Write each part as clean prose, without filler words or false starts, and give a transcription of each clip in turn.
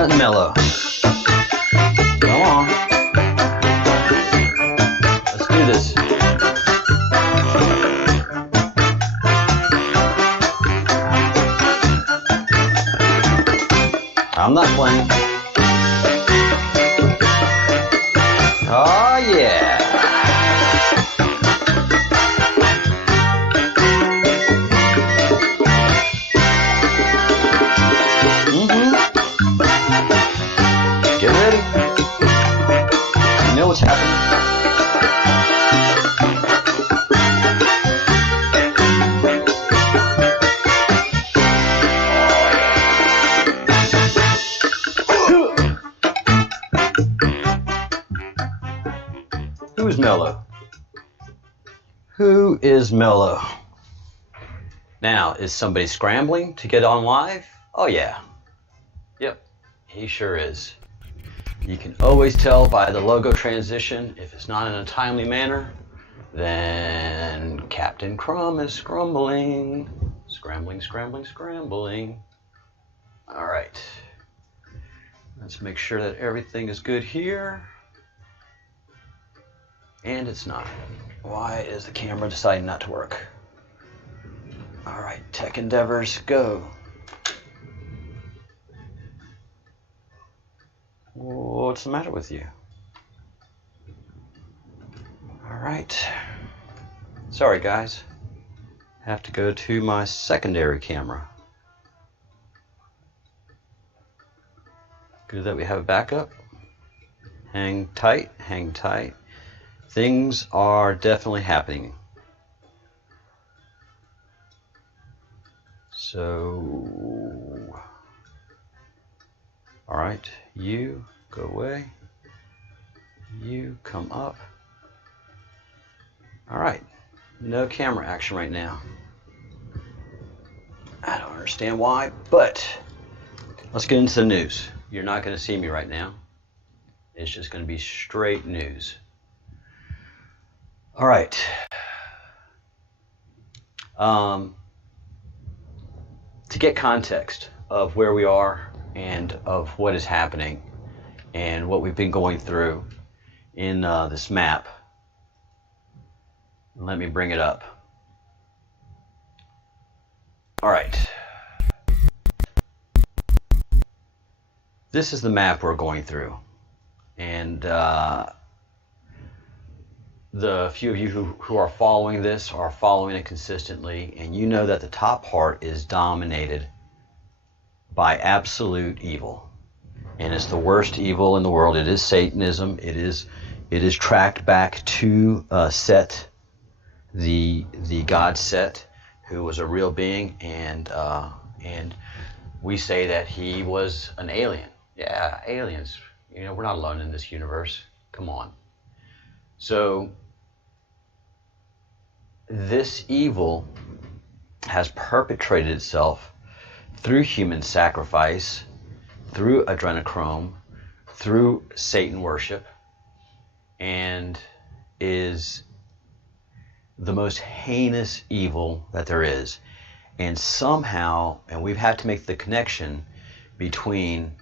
Nothing mellow. Come on. Let's do this. I'm not playing. Oh yeah. Get ready. You know what's happening. Who's mellow? Who is mellow? Now, is somebody scrambling to get on live? Oh yeah. Yep, he sure is. You can always tell by the logo transition, if it's not in a timely manner, then Captain Crumb is scrambling. Scrambling, scrambling, scrambling. All right. Let's make sure that everything is good here. And it's not. Why is the camera deciding not to work? All right, tech endeavors, go. What's the matter with you? All right. Sorry, guys. Have to go to my secondary camera. Good that we have a backup. Hang tight, hang tight. Things are definitely happening. So, all right, you go away. You come up. All right, no camera action right now. I don't understand why, but let's get into the news. You're not going to see me right now. It's just going to be straight news. All right. To get context of where we are and of what is happening and what we've been going through in this map, let me bring it up. All right. This is the map we're going through. And the few of you who are following this are following it consistently, and you know that the top part is dominated by absolute evil, and it's the worst evil in the world. It is Satanism. It is tracked back to Set, the god Set, who was a real being, and we say that he was an alien. Yeah, aliens. You know, we're not alone in this universe. Come on. So this evil has perpetrated itself through human sacrifice, through adrenochrome, through Satan worship, and is the most heinous evil that there is. And somehow, and we've had to make the connection between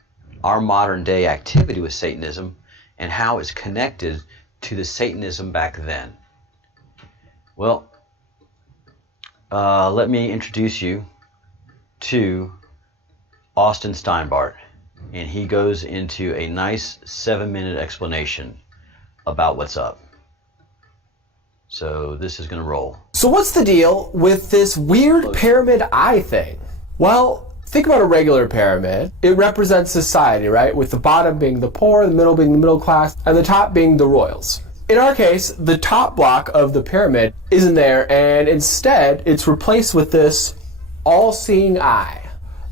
our modern day activity with Satanism and how it's connected to the Satanism back then. Well, let me introduce you to Austin Steinbart, and he goes into a nice 7-minute explanation about what's up. So this is going to roll. So what's the deal with this weird pyramid eye thing? Well, think about a regular pyramid. It represents society, right? With the bottom being the poor, the middle being the middle class, and the top being the royals. In our case, the top block of the pyramid isn't there, and instead it's replaced with this all-seeing eye.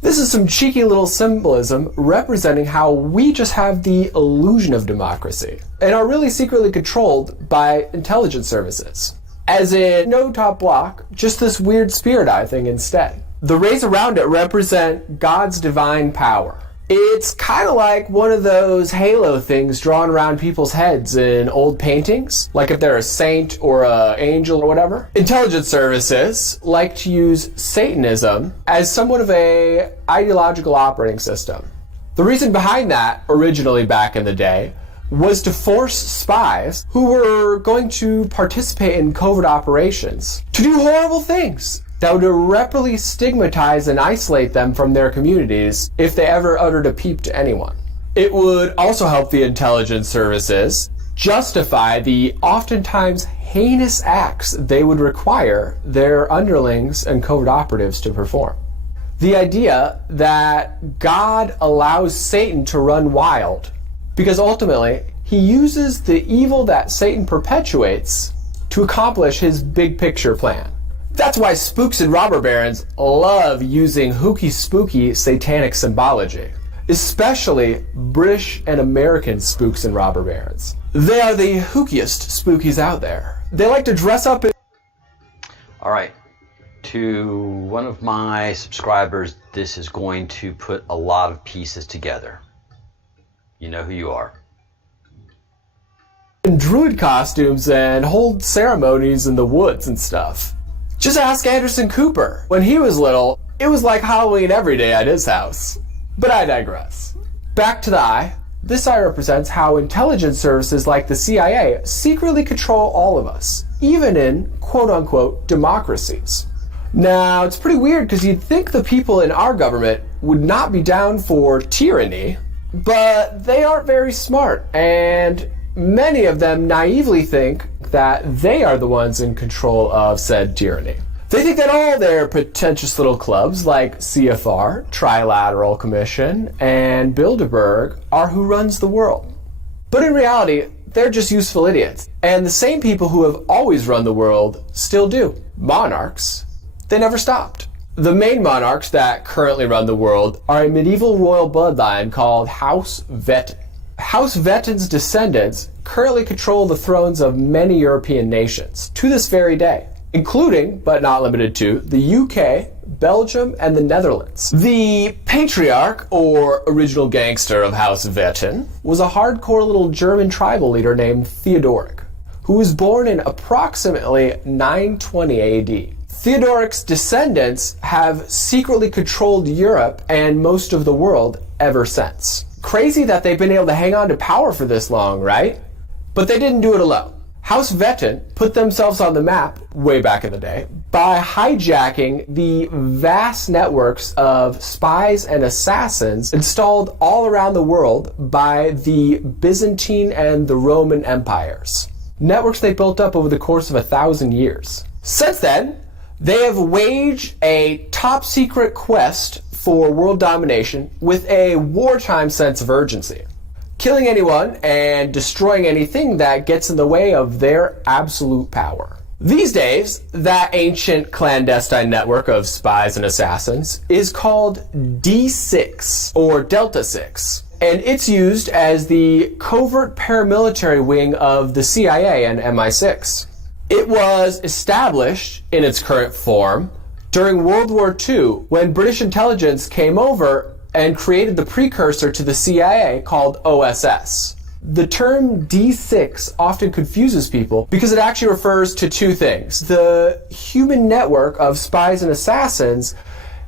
This is some cheeky little symbolism representing how we just have the illusion of democracy and are really secretly controlled by intelligence services. As in, no top block, just this weird spirit eye thing instead. The rays around it represent God's divine power. It's kind of like one of those halo things drawn around people's heads in old paintings, like if they're a saint or an angel or whatever. Intelligence services like to use Satanism as somewhat of a ideological operating system. The reason behind that, originally back in the day, was to force spies who were going to participate in covert operations to do horrible things that would irreparably stigmatize and isolate them from their communities if they ever uttered a peep to anyone. It would also help the intelligence services justify the oftentimes heinous acts they would require their underlings and covert operatives to perform. The idea that God allows Satan to run wild because ultimately he uses the evil that Satan perpetuates to accomplish his big picture plan. That's why spooks and robber barons love using hooky spooky satanic symbology, especially British and American spooks and robber barons. They are the hookiest spookies out there. They like to dress up in... All right. To one of my subscribers, this is going to put a lot of pieces together. You know who you are. In druid costumes and hold ceremonies in the woods and stuff. Just ask Anderson Cooper. When he was little, it was like Halloween every day at his house. But I digress. Back to the eye. This eye represents how intelligence services like the CIA secretly control all of us, even in quote-unquote democracies. Now, it's pretty weird because you'd think the people in our government would not be down for tyranny, but they aren't very smart, and many of them naively think that they are the ones in control of said tyranny. They think that all their pretentious little clubs like CFR, Trilateral Commission, and Bilderberg are who runs the world. But in reality, they're just useful idiots. And the same people who have always run the world still do. Monarchs. They never stopped. The main monarchs that currently run the world are a medieval royal bloodline called House Wettin. House Wettin's descendants currently control the thrones of many European nations to this very day, including, but not limited to, the UK, Belgium, and the Netherlands. The patriarch, or original gangster of House Wettin, was a hardcore little German tribal leader named Theodoric, who was born in approximately 920 AD. Theodoric's descendants have secretly controlled Europe and most of the world ever since. Crazy that they've been able to hang on to power for this long, right? But they didn't do it alone. House Wettin put themselves on the map way back in the day by hijacking the vast networks of spies and assassins installed all around the world by the Byzantine and the Roman empires. Networks they built up over the course of 1,000 years. Since then, they have waged a top-secret quest for world domination with a wartime sense of urgency, killing anyone and destroying anything that gets in the way of their absolute power. These days, that ancient clandestine network of spies and assassins is called D6, or Delta 6, and it's used as the covert paramilitary wing of the CIA and MI6. It was established in its current form during World War II when British intelligence came over and created the precursor to the CIA called OSS. The term D6 often confuses people because it actually refers to two things: the human network of spies and assassins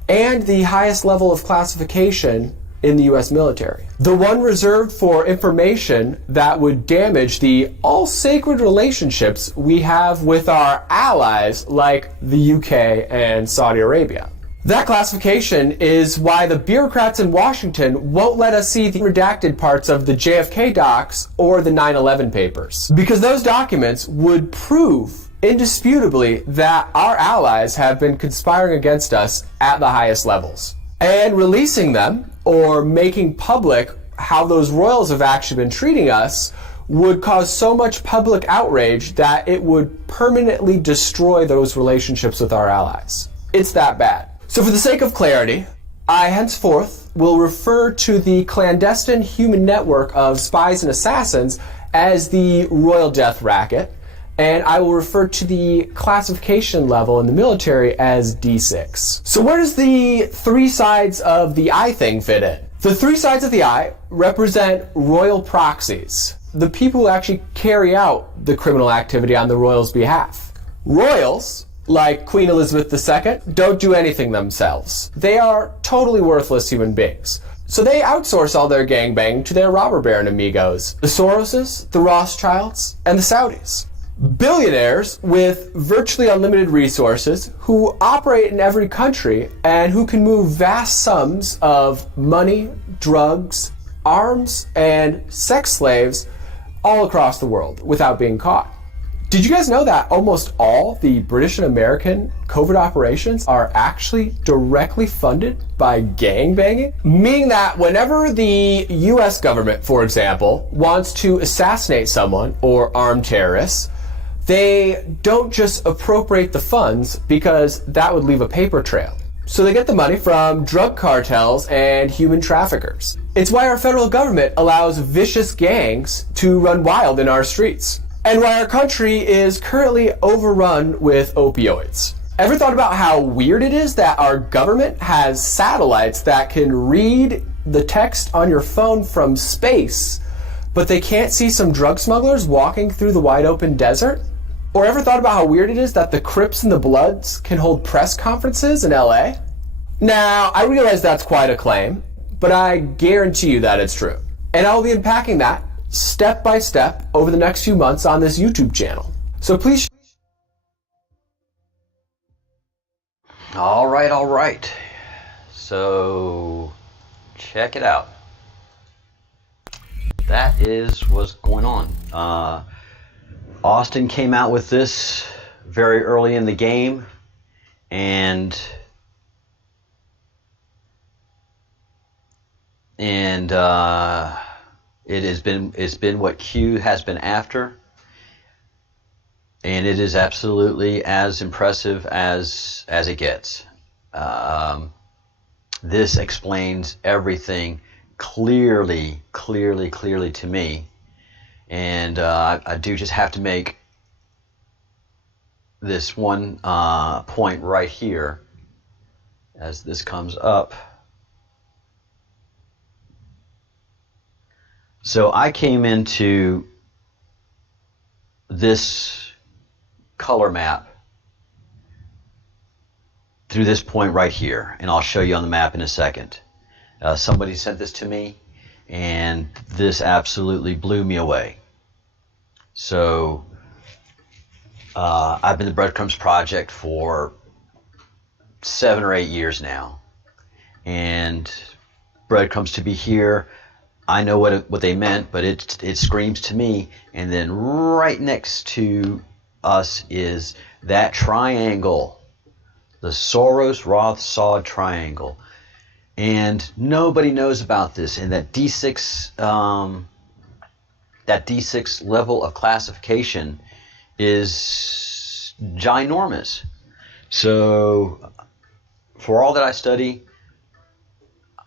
and the highest level of classification in the US military. The one reserved for information that would damage the all-sacred relationships we have with our allies like the UK and Saudi Arabia. That classification is why the bureaucrats in Washington won't let us see the redacted parts of the JFK docs or the 9/11 papers, because those documents would prove indisputably that our allies have been conspiring against us at the highest levels. And releasing them, or making public how those royals have actually been treating us, would cause so much public outrage that it would permanently destroy those relationships with our allies. It's that bad. So for the sake of clarity, I henceforth will refer to the clandestine human network of spies and assassins as the Royal Death Racket, and I will refer to the classification level in the military as D6. So where does the three sides of the eye thing fit in? The three sides of the eye represent royal proxies, the people who actually carry out the criminal activity on the royals' behalf. Royals, like Queen Elizabeth II, don't do anything themselves. They are totally worthless human beings. So they outsource all their gangbang to their robber baron amigos, the Soroses, the Rothschilds, and the Saudis. Billionaires with virtually unlimited resources who operate in every country and who can move vast sums of money, drugs, arms, and sex slaves all across the world without being caught. Did you guys know that almost all the British and American covert operations are actually directly funded by gangbanging? Meaning that whenever the US government, for example, wants to assassinate someone or arm terrorists, they don't just appropriate the funds because that would leave a paper trail. So they get the money from drug cartels and human traffickers. It's why our federal government allows vicious gangs to run wild in our streets. And why our country is currently overrun with opioids. Ever thought about how weird it is that our government has satellites that can read the text on your phone from space, but they can't see some drug smugglers walking through the wide open desert? Or ever thought about how weird it is that the Crips and the Bloods can hold press conferences in LA? Now, I realize that's quite a claim, but I guarantee you that it's true. And I'll be unpacking that step by step over the next few months on this YouTube channel. So please. All right. So check it out. That is what's going on. Austin came out with this very early in the game, and it's been what Q has been after, and it is absolutely as impressive as it gets. This explains everything clearly to me, and I do just have to make this one point right here as this comes up. So I came into this color map through this point right here, and I'll show you on the map in a second. Somebody sent this to me, and this absolutely blew me away. So I've been the Breadcrumbs Project for 7 or 8 years now, and Breadcrumbs to be here, I know what they meant, but it screams to me. And then right next to us is that triangle, the Soros-Rothschild triangle, and nobody knows about this. And that D6 level of classification is ginormous. So for all that I study,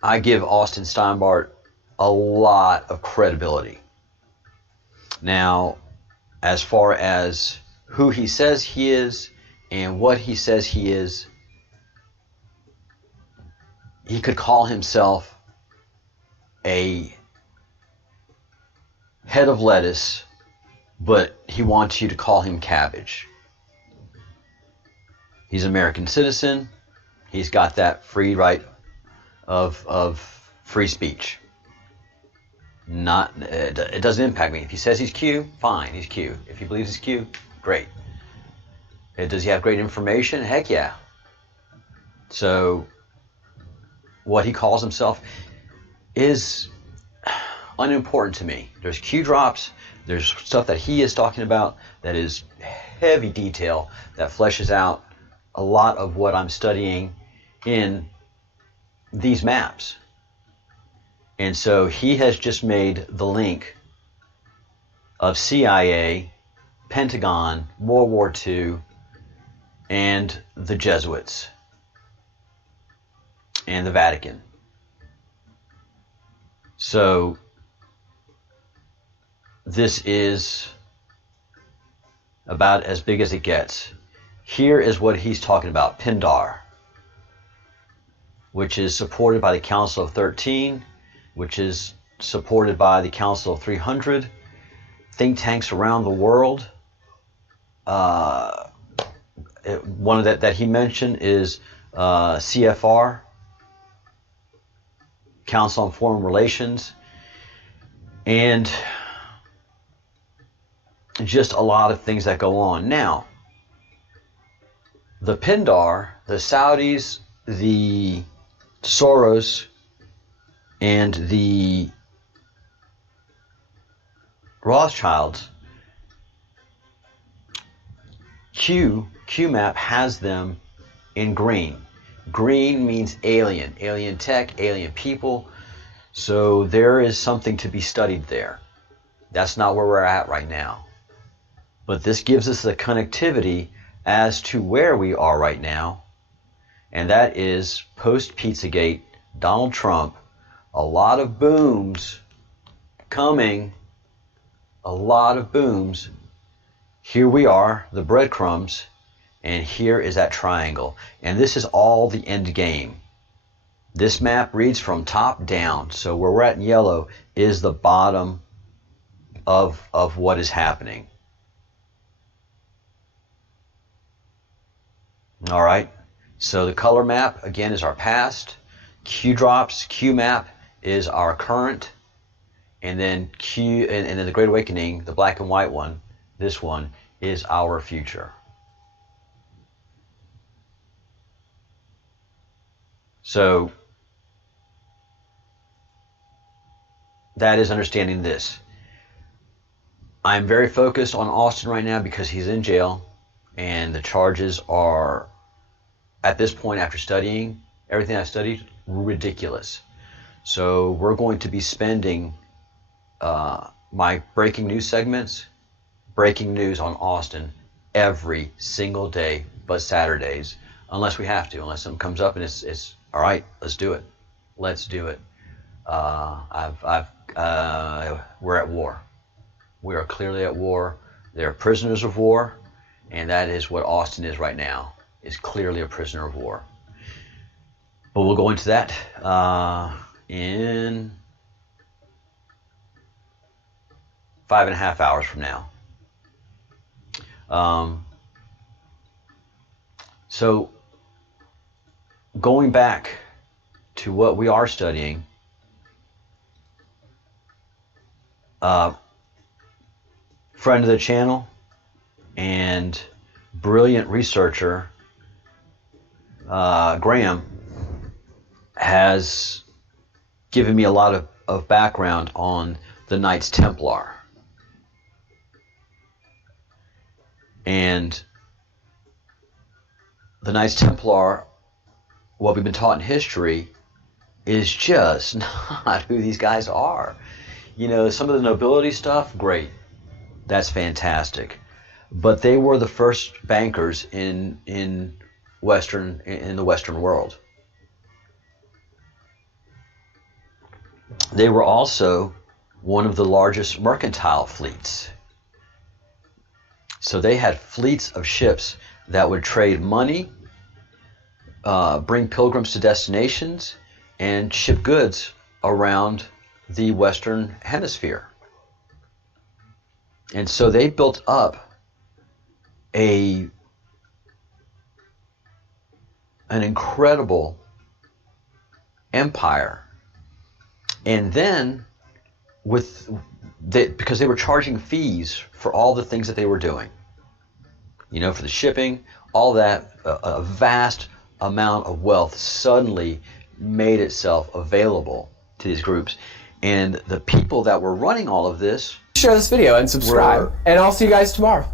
I give Austin Steinbart a lot of credibility. Now, as far as who he says he is and what he says he is, he could call himself a head of lettuce, but he wants you to call him cabbage. He's an American citizen. He's got that free right of free speech. It doesn't impact me. If he says he's Q, fine, he's Q. If he believes he's Q, great. Does he have great information? Heck yeah. So what he calls himself is unimportant to me. There's Q drops, there's stuff that he is talking about that is heavy detail that fleshes out a lot of what I'm studying in these maps. And so he has just made the link of CIA, Pentagon, World War II, and the Jesuits, and the Vatican. So this is about as big as it gets. Here is what he's talking about, Pindar, which is supported by the Council of 13, which is supported by the Council of 300, think tanks around the world. One of that he mentioned is CFR, Council on Foreign Relations, and just a lot of things that go on. Now, the Pindar, the Saudis, the Soros, and the Rothschilds, QMAP has them in green. Green means alien, alien tech, alien people. So there is something to be studied there. That's not where we're at right now. But this gives us the connectivity as to where we are right now. And that is post-Pizzagate, Donald Trump, a lot of booms coming, a lot of booms. Here we are, the breadcrumbs, and here is that triangle. And this is all the end game. This map reads from top down. So where we're at in yellow is the bottom of what is happening. All right. So the color map, again, is our past. Q drops, Q map is our current. And then and then the Great Awakening, the black and white one, this one, is our future. So that is understanding this. I'm very focused on Austin right now because he's in jail, and the charges are, at this point after studying everything I've studied, ridiculous. So we're going to be spending my breaking news segments, breaking news on Austin every single day, but Saturdays, unless we have to, unless something comes up and it's all right, let's do it. Let's do it. We're at war. We are clearly at war. They're prisoners of war, and that is what Austin is right now, is clearly a prisoner of war. But we'll go into that in 5.5 hours from now. So going back to what we are studying, friend of the channel and brilliant researcher Graham has given me a lot of background on the Knights Templar. And the Knights Templar, what we've been taught in history, is just not who these guys are. You know, some of the nobility stuff, great. That's fantastic. But they were the first bankers in the Western world. They were also one of the largest mercantile fleets. So they had fleets of ships that would trade money, bring pilgrims to destinations, and ship goods around the Western Hemisphere. And so they built up an incredible empire. And then because they were charging fees for all the things that they were doing, you know, for the shipping, all that, a vast amount of wealth suddenly made itself available to these groups. And the people that were running all of this, share this video and subscribe, and I'll see you guys tomorrow.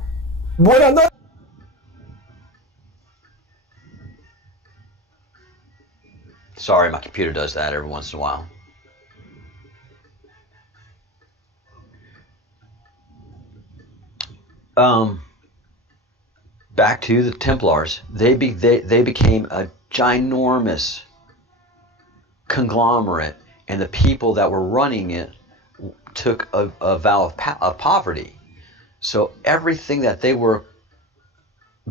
Sorry, my computer does that every once in a while. Back to the Templars. They became a ginormous conglomerate, and the people that were running it took a vow of poverty. So everything that they were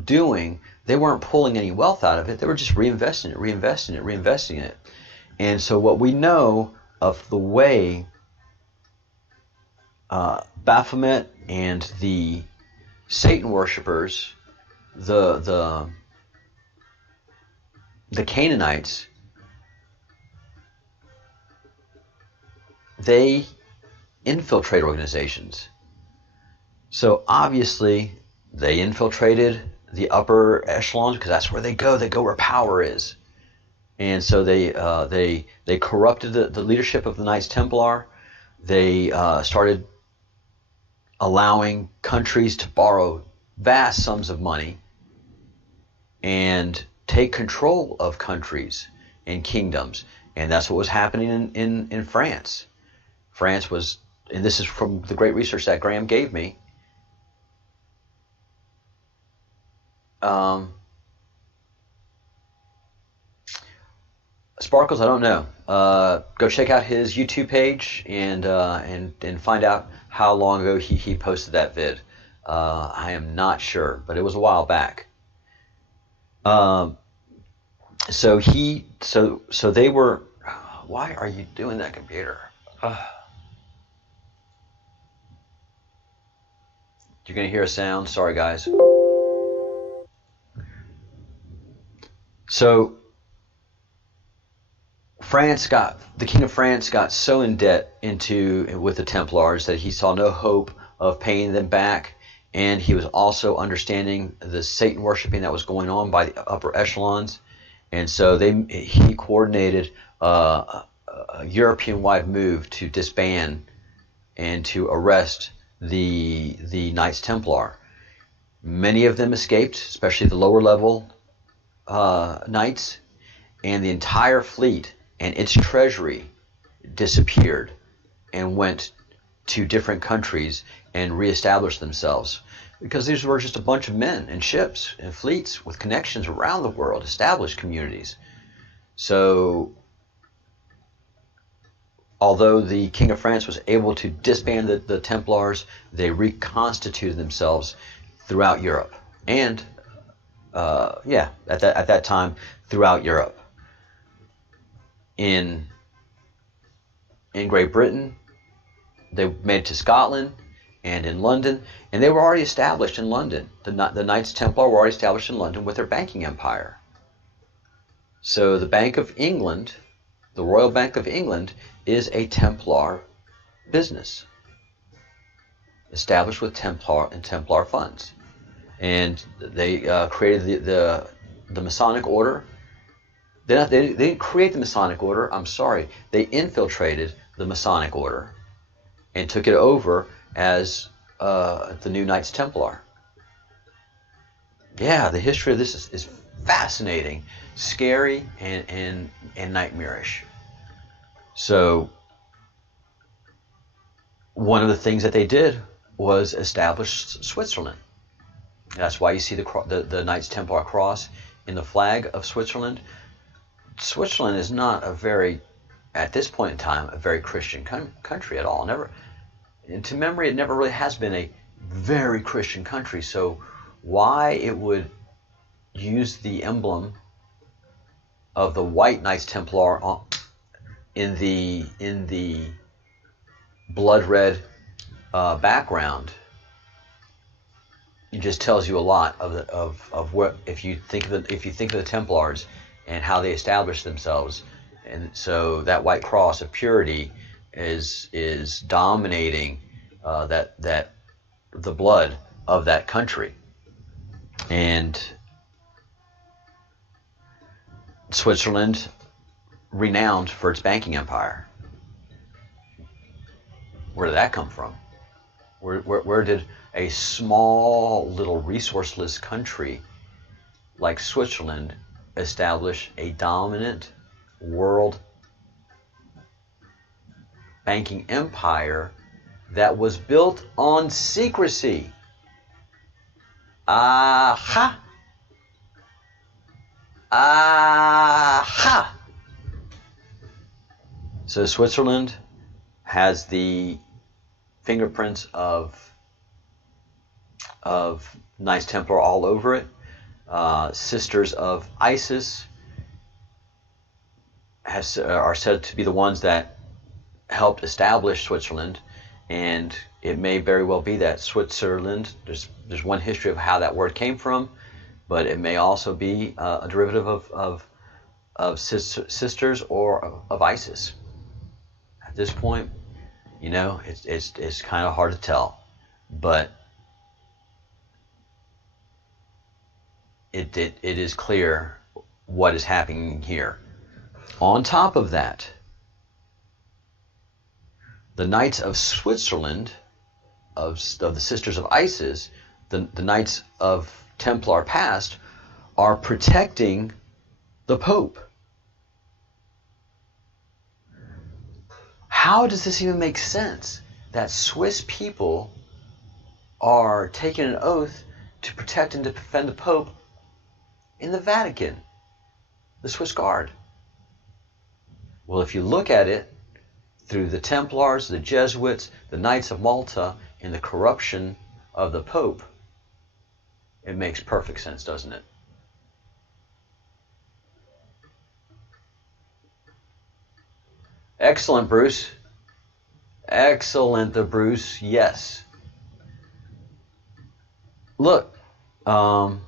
doing, they weren't pulling any wealth out of it. They were just reinvesting it. And so what we know of the way Baphomet and the Satan worshippers, the Canaanites, they infiltrate organizations. So obviously they infiltrated the upper echelons because that's where they go. They go where power is. And so they corrupted the leadership of the Knights Templar. They started allowing countries to borrow vast sums of money and take control of countries and kingdoms. And that's what was happening in France. France was, and this is from the great research that Graham gave me, Sparkles, I don't know. Go check out his YouTube page and find out how long ago he posted that vid. I am not sure, but it was a while back. So they were. Why are you doing that, computer? You're gonna hear a sound. Sorry, guys. So the King of France got so in debt with the Templars that he saw no hope of paying them back, and he was also understanding the Satan worshiping that was going on by the upper echelons, and so he coordinated a European-wide move to disband and to arrest the Knights Templar. Many of them escaped, especially the lower level knights, and the entire fleet and its treasury disappeared and went to different countries and reestablished themselves, because these were just a bunch of men and ships and fleets with connections around the world, established communities. So although the King of France was able to disband the Templars, they reconstituted themselves throughout Europe, and at that time throughout Europe. In Great Britain, they made it to Scotland and in London, and they were already established in London. The Knights Templar were already established in London with their banking empire. So the Bank of England, the Royal Bank of England, is a Templar business, established with Templar funds, and they created the Masonic Order. They didn't create the Masonic Order. I'm sorry. They infiltrated the Masonic Order and took it over as the new Knights Templar. Yeah, the history of this is fascinating, scary, and nightmarish. So one of the things that they did was establish Switzerland. That's why you see the Knights Templar cross in the flag of Switzerland. Switzerland is not at this point in time, a very Christian country at all. Never, and to memory, it never really has been a very Christian country. So why it would use the emblem of the white Knights Templar in the blood red background, it just tells you a lot of what if you think of the Templars and how they established themselves. And so that white cross of purity is dominating the blood of that country. And Switzerland, renowned for its banking empire. Where did that come from? Where did a small little resourceless country like Switzerland establish a dominant world banking empire that was built on secrecy? Aha! Aha! So Switzerland has the fingerprints of Knights Templar all over it. Sisters of Isis are said to be the ones that helped establish Switzerland, and it may very well be that Switzerland, there's one history of how that word came from, but it may also be a derivative of sisters or of Isis. At this point, You know, it's kind of hard to tell, but it is clear what is happening here. On top of that, the Knights of Switzerland, of the Sisters of Isis, the Knights of Templar past, are protecting the Pope. How does this even make sense? That Swiss people are taking an oath to protect and to defend the Pope in the Vatican, the Swiss Guard. Well, if you look at it through the Templars, the Jesuits, the Knights of Malta, and the corruption of the Pope, it makes perfect sense, doesn't it? Excellent, Bruce. Excellent, the Bruce. Yes. Look, to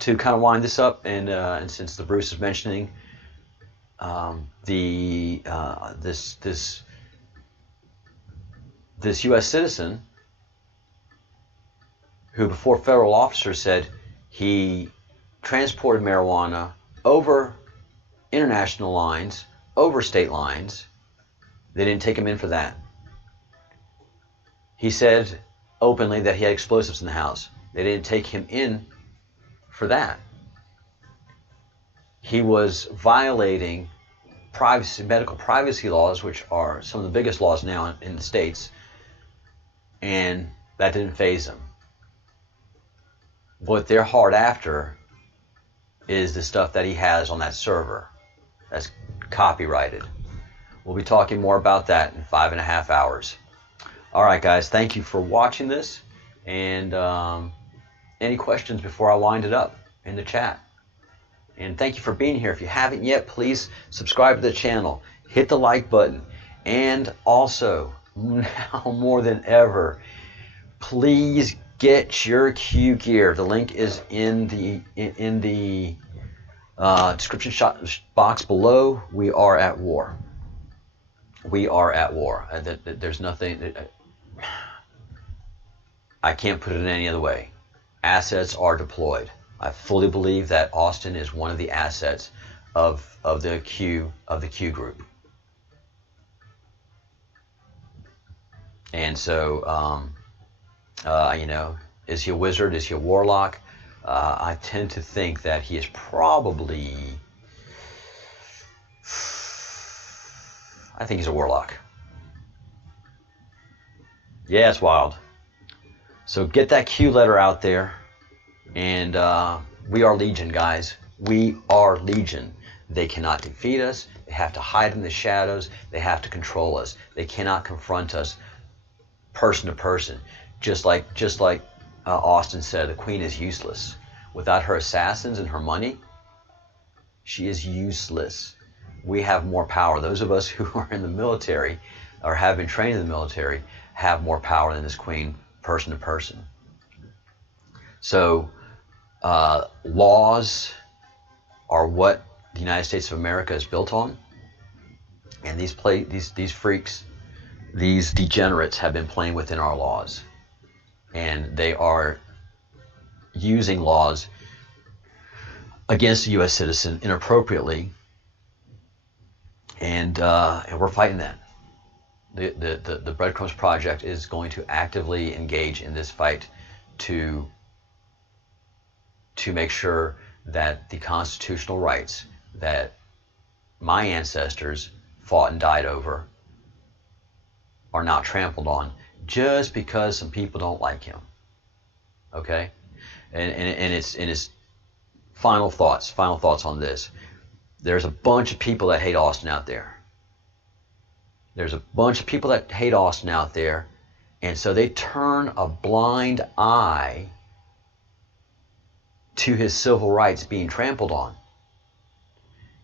kind of wind this up, and since the Bruce is mentioning this U.S. citizen who, before federal officers, said he transported marijuana over international lines, over state lines. They didn't take him in for that. He said openly that he had explosives in the house. They didn't take him in for that. He was violating medical privacy laws, which are some of the biggest laws now in the States, and that didn't faze him. What they're hard after is the stuff that he has on that server that's copyrighted. We'll be talking more about that in 5.5 hours. All right, guys, thank you for watching this. And any questions before I wind it up in the chat? And thank you for being here. If you haven't yet, please subscribe to the channel. Hit the like button. And also, now more than ever, please get your Q gear. The link is in the description box below. We are at war. We are at war. There's nothing. I can't put it in any other way. Assets are deployed. I fully believe that Austin is one of the assets of the Q group. And so, you know, is he a wizard? Is he a warlock? I tend to think that he is probably. I think he's a warlock. Yeah, it's wild. So get that Q letter out there. And we are Legion, guys. We are Legion. They cannot defeat us. They have to hide in the shadows. They have to control us. They cannot confront us person to person. Just like Austin said, the Queen is useless. Without her assassins and her money, she is useless. We have more power. Those of us who are in the military or have been trained in the military have more power than this Queen, person to person. So laws are what the United States of America is built on, and these freaks, these degenerates have been playing within our laws, and they are using laws against a U.S. citizen inappropriately, and we're fighting that. The Breadcrumbs Project is going to actively engage in this fight to make sure that the constitutional rights that my ancestors fought and died over are not trampled on just because some people don't like him. Okay? And it's final thoughts on this. There's a bunch of people that hate Austin out there. There's a bunch of people that hate Austin out there, and so they turn a blind eye to his civil rights being trampled on.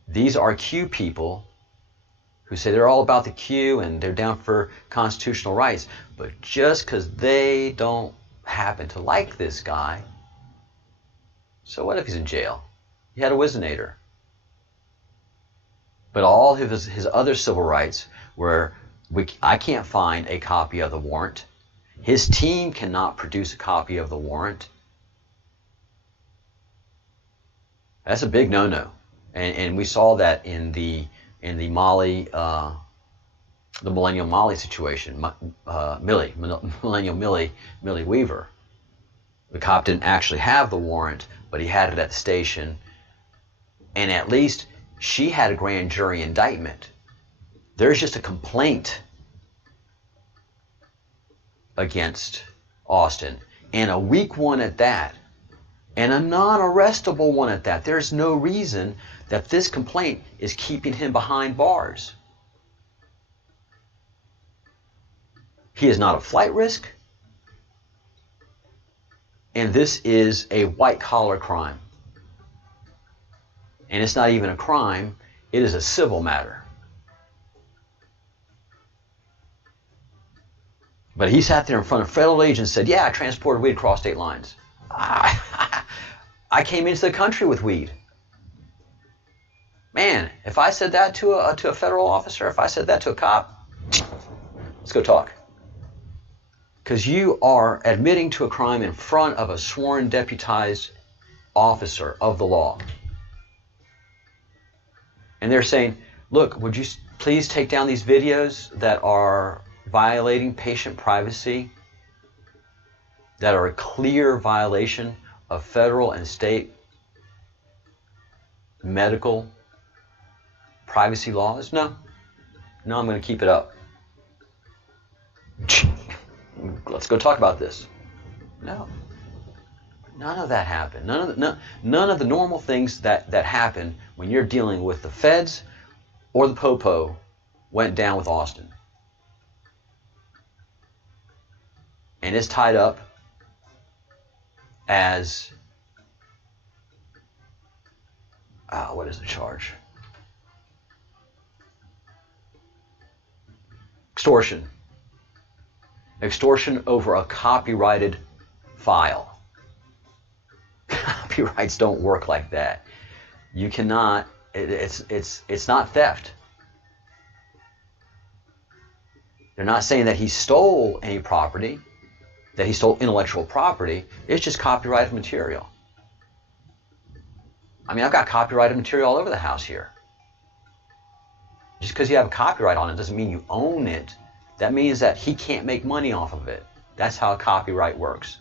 These are Q people who say they're all about the Q and they're down for constitutional rights, but just because they don't happen to like this guy, so what if he's in jail? He had a Wizinator. But all of his other civil rights were I can't find a copy of the warrant. His team cannot produce a copy of the warrant. That's a big no-no, and we saw that in the Mali, the Millennial Mali situation. Millennial Millie Weaver. The cop didn't actually have the warrant, but he had it at the station, and at least she had a grand jury indictment. There's just a complaint against Austin, and a weak one at that, and a non-arrestable one at that. There's no reason that this complaint is keeping him behind bars. He is not a flight risk, and this is a white-collar crime. And it's not even a crime, it is a civil matter. But he sat there in front of federal agents and said, yeah, I transported weed across state lines. I came into the country with weed. Man, if I said that to a federal officer, if I said that to a cop, let's go talk. Because you are admitting to a crime in front of a sworn deputized officer of the law. And they're saying, look, would you please take down these videos that are violating patient privacy, that are a clear violation of federal and state medical privacy laws? No, I'm going to keep it up. Let's go talk about this. No, none of that happened. None of the normal things that happen when you're dealing with the feds or the popo went down with Austin. And it's tied up as, what is the charge? Extortion. Extortion over a copyrighted file. Copyrights don't work like that. You cannot, it's not theft. They're not saying that he stole any property, that he stole intellectual property. It's just copyrighted material. I mean, I've got copyrighted material all over the house here. Just because you have a copyright on it doesn't mean you own it. That means that he can't make money off of it. That's how copyright works.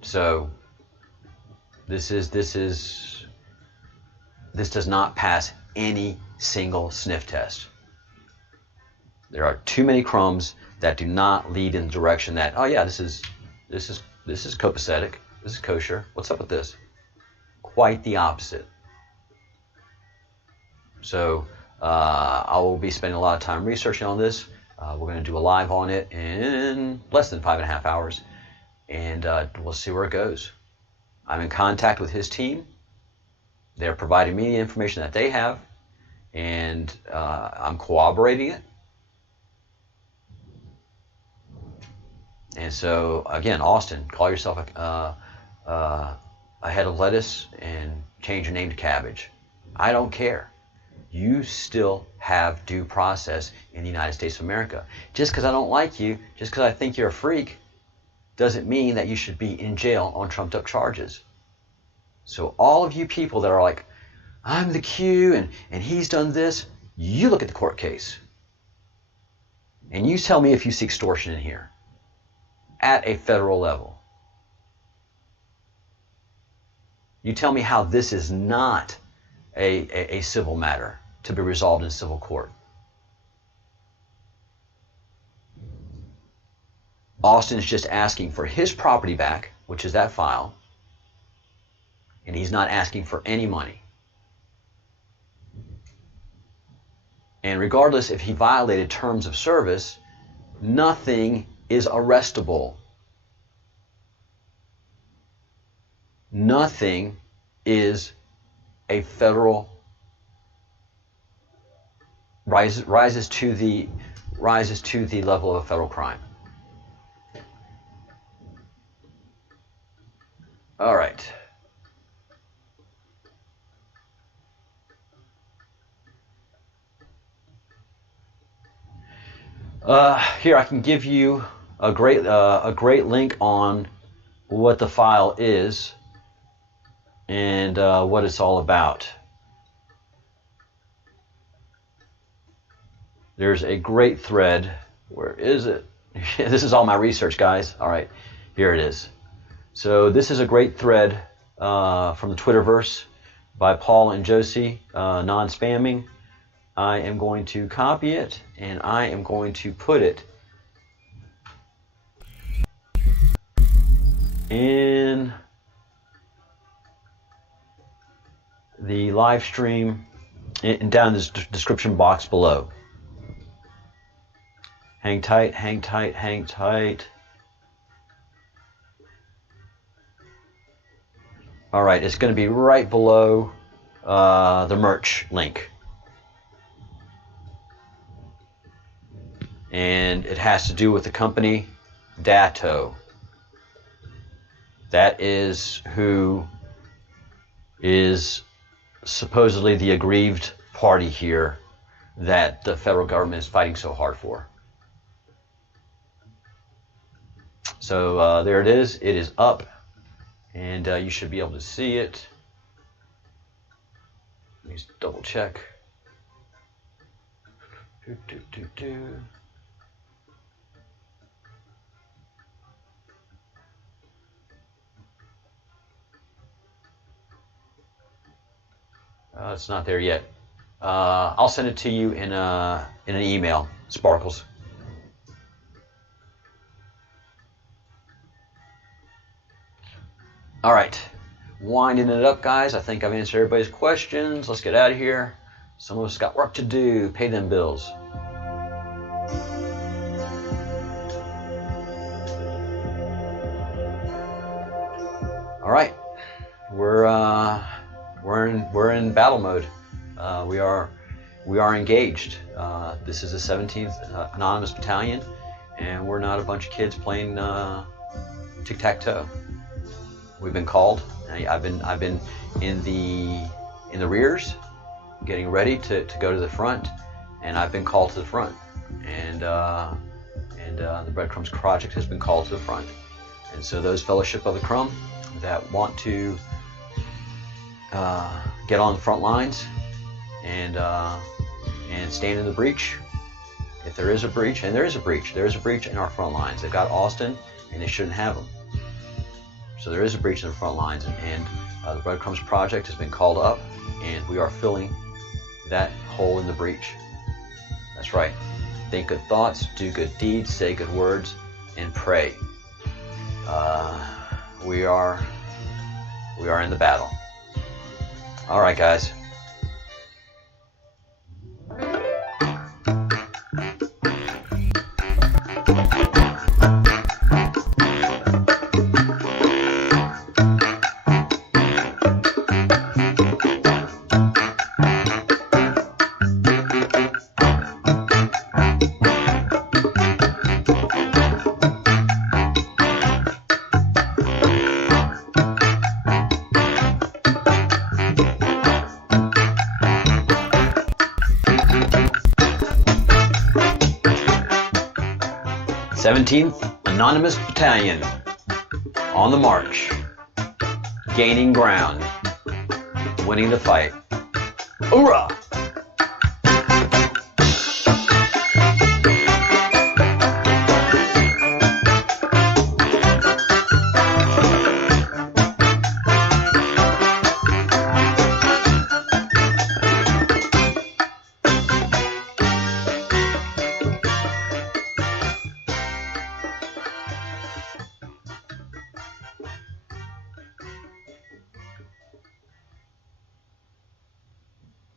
So this does not pass any single sniff test. There are too many crumbs that do not lead in the direction that, oh yeah, this is copacetic, this is kosher. What's up with this? Quite the opposite. So I will be spending a lot of time researching on this. We're going to do a live on it in less than 5.5 hours, and we'll see where it goes. I'm in contact with his team. They're providing me the information that they have, and I'm corroborating it. And so, again, Austin, call yourself a head of lettuce and change your name to cabbage. I don't care. You still have due process in the United States of America. Just because I don't like you, just because I think you're a freak, doesn't mean that you should be in jail on trumped up charges. So all of you people that are like, I'm the Q and he's done this, you look at the court case. And you tell me if you see extortion in here at a federal level. You tell me how this is not a civil matter to be resolved in civil court. Austin is just asking for his property back, which is that file, and he's not asking for any money. And regardless if he violated terms of service, nothing is arrestable. Nothing is a federal rises to the level of a federal crime. All right. Here, I can give you a great link on what the file is and what it's all about. There's a great thread. Where is it? This is all my research, guys. All right, here it is. So this is a great thread from the Twitterverse by Paul and Josie, non-spamming. I am going to copy it and I am going to put it in the live stream and down this description box below. Hang tight, hang tight, hang tight. All right, it's going to be right below the merch link. And it has to do with the company DATTO. That is who is supposedly the aggrieved party here that the federal government is fighting so hard for. So there it is. It is up, and you should be able to see it. Let me just double check. It's not there yet. I'll send it to you in an email, Sparkles. All right, winding it up, guys. I think I've answered everybody's questions. Let's get out of here. Some of us got work to do. Pay them bills. All right, we're in battle mode. We are engaged. This is the 17th Anonymous Battalion, and we're not a bunch of kids playing tic-tac-toe. We've been called. I've been in the rears, getting ready to go to the front, and I've been called to the front. And the Breadcrumbs project has been called to the front. And so those Fellowship of the Crumb that want to get on the front lines and stand in the breach, if there is a breach, and there is a breach in our front lines. They've got Austin, and they shouldn't have them. So there is a breach in the front lines, and the Breadcrumbs project has been called up, and we are filling that hole in the breach. That's right. Think good thoughts, do good deeds, say good words, and pray. We are in the battle. All right, guys. Anonymous Battalion on the march, gaining ground, winning the fight. Hoorah!